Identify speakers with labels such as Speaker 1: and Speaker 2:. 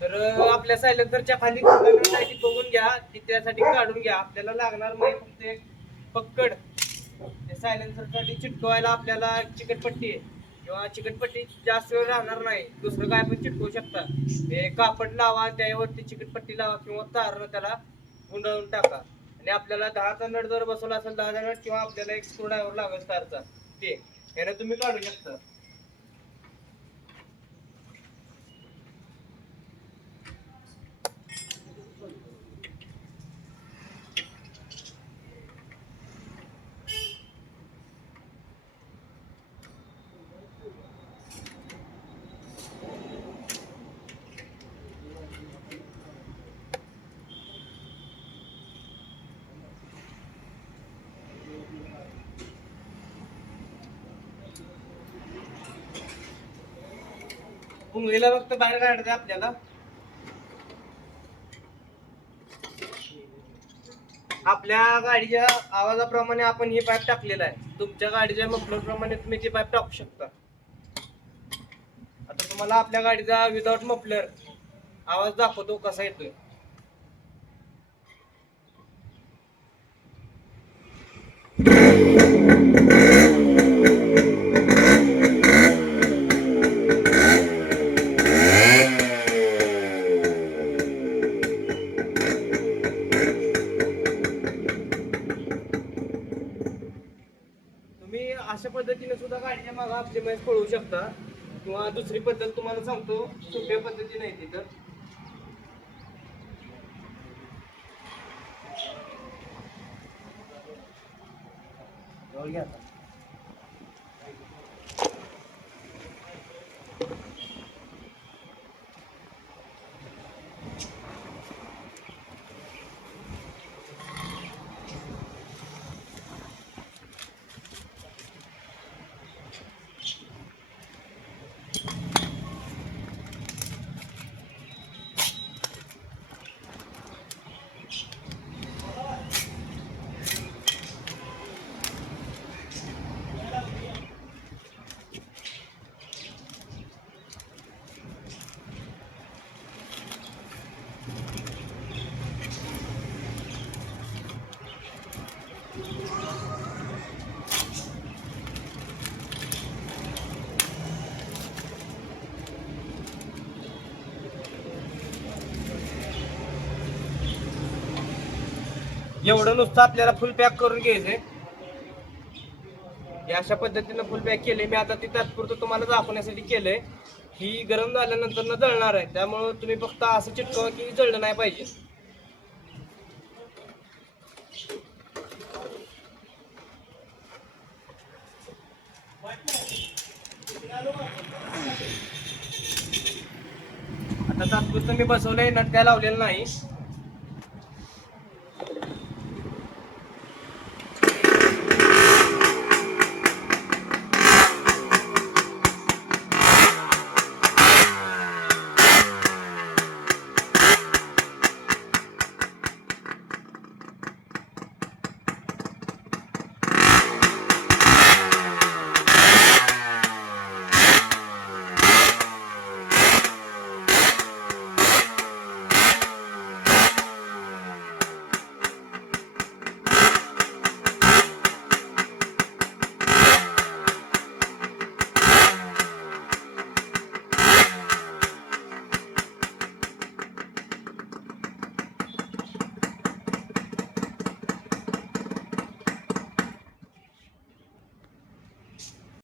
Speaker 1: तर आपल्या सायलेन्सरच्या खाली लाईटी बघून घ्या. की त्यासाठी काढून घ्या. आपल्याला लागणार नाही फक्त एक पक्कड. सायलेन्सरसाठी चिटकवायला आपल्याला चिकटपट्टी आहे. किंवा चिकटपट्टी जास्त वेळ राहणार नाही. दुसरं काय पण चिटकवू शकता. हे कापड लावा त्यावरती चिकटपट्टी लावा किंवा तारण त्याला गुंडाळून टाका. आणि आपल्याला दहाचा नट जर बसवला असेल दहाचा नट किंवा आपल्याला एक स्क्रू ड्रायव्हर लागेल तारचा. ते. याने तुम्ही काढू शकता. पुंगळीला फक्त बाहेर काढायचं आपल्याला. आपल्या गाडीच्या आवाजाप्रमाणे आपण ही पाईप टाकलेला आहे. तुमच्या गाडीच्या मफलरप्रमाणे तुम्ही ती पाईप टाकू शकता. आता तुम्हाला आपल्या गाडीचा विदाउट मफलर आवाज दाखवतो कसा येतोय. अशा पद्धतीने सुद्धा गाडीच्या मागे आपली मैस पळवू शकता. किंवा दुसरी पद्धत तुम्हाला सांगतो सोप्या पद्धतीने नाही तिथं तर. घ्या एवढं नुसतं आपल्याला फुल पॅक करून घ्यायचंय. अशा पद्धतीनं फुल पॅक केले मी आता ती तात्पुरतं तुम्हाला दाखवण्यासाठी केलंय. ही गरम झाल्यानंतर न जळणार आहे. त्यामुळं तुम्ही फक्त असं चिटकवा की जळलं नाही पाहिजे. आता तात्पुरतं मी बसवलंय नट काय लावलेलं नाही.